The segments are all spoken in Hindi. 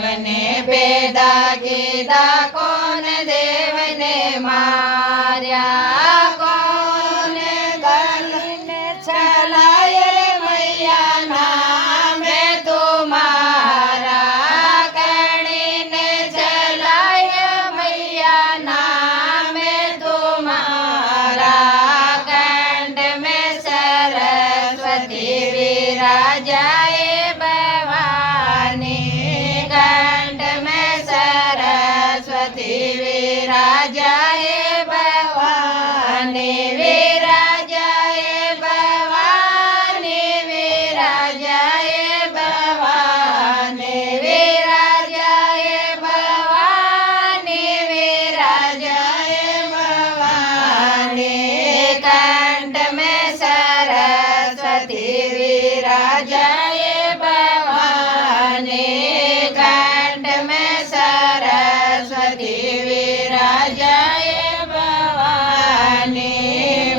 દેવને પેદા કીધા, કોણ દેવને માર્યા, કોણ ગલને ચલાય મૈયા નામે તુમારા, કણીને ચલાય મૈયા નામે તુમારા, કંઠ में सरस्वती विराजाए भवानी, कंठ में सरस्वती विराजाए भवानी, विराजाए भवानी, विराजाए भवानी, विराजाए भवानी, विराजाए भवानी, कंठ में सरस्वती विराजाए भवानी, कंठ में सरस्वती विराजाए भवानी,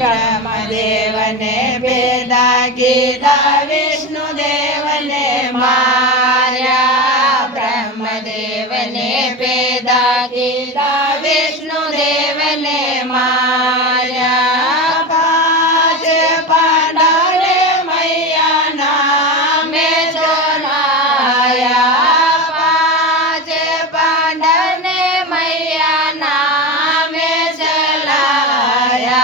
ब्रह्मदेव ने वेदा गीता, विष्णुदेव ने मार्या, ब्रह्मदेव ने वेदा गीता, विष्णुदेव ने मार्या, पांच पांडव ने मैया नामे चलाया, पांच पांडव ने मैया नामे चलाया,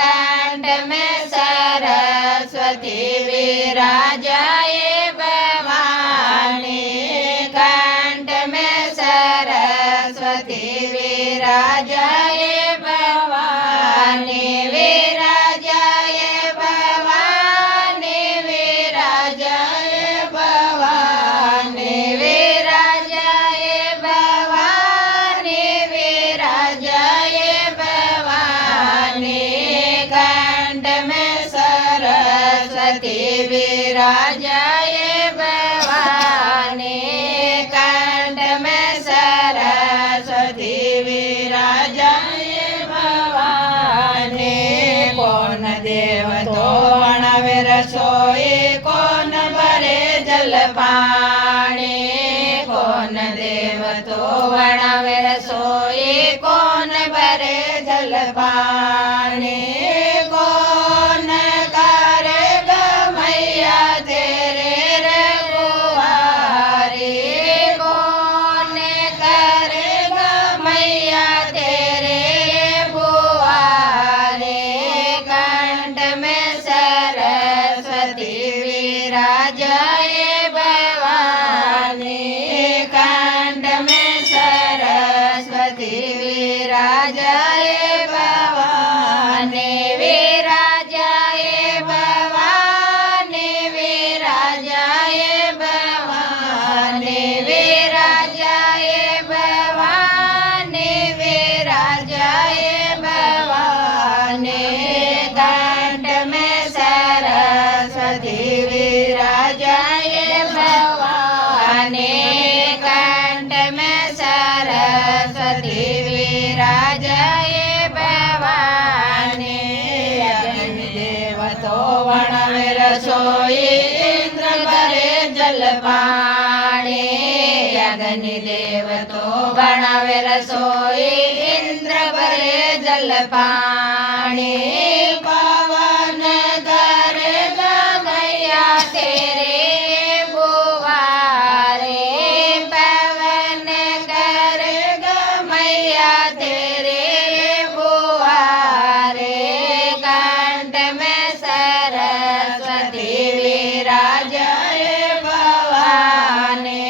कंठ में सरस्वती विराजाए भवानी, कंठ में सरस्वती विराजाए भवानी, विराजाए भवानी, विराजाए भवानी, विराजाए भवानी, विराजाए भवानी, कंठ में सरस्वती विराजाए भवानी, कंठ में सरस्वती विराजाए भवानी, कौन देव तो वणवे रसोई, कौन भरे जल पाणी, कौन देव तो वणवे रसोई, कौन भरे जल पाणी, कौन करेगा मैया तेरे रघुवारी, कौन करेगा मैया तेरे बुआरे, कंठ में सरस्वती विराजाए भवानी, कंठ में सरस्वती विराजाए भवानी, विराजाए भवानी, विराजाए भवानी, विराजाए भवानी, विराजाए भवानी, कंठ में सरस्वती विराजाए भवानी, कंठ में सरस्वती विराजाए भवानी, अग्नि देव तो वणवे रसोई, इंद्र भरे जल पाणी, अग्नि देव तो वणवे रसोई, इंद्र भरे जल पाणी, पवन करेगा मैया तेरे बुआरे, पवन करेगा मैया तेरे बुआरे, कंठ में सरस्वती विराजाए भवानी,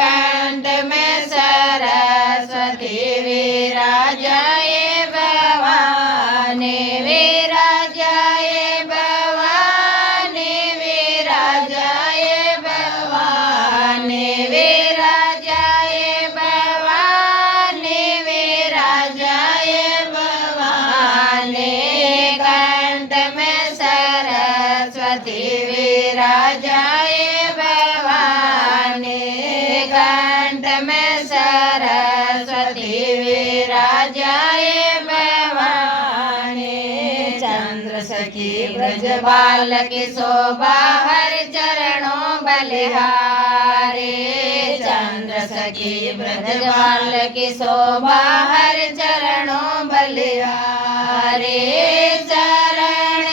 कंठ में सरस्वती विराजाए भवानी, विराजाए भवानी, विराजाए भवानी, विराजाए भवानी, विराजाए भवानी, कंठ में सरस्वती विराजाए भवानी, कंठ में सरस्वती विराजाए भवानी, चंद्र सखी ब्रज बाल की शोभा, हर चरणों बलिहारे, चंद्र ब्रजवाल की शोभा हर चरणों बलिहारे चरण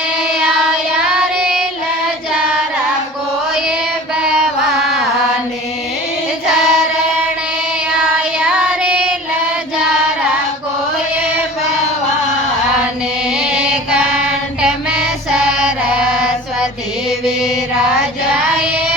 आया रे लजारा कोई भवानी चरण आया रे लजारा कोई भवानी कंठ में सरस्वती विराजाए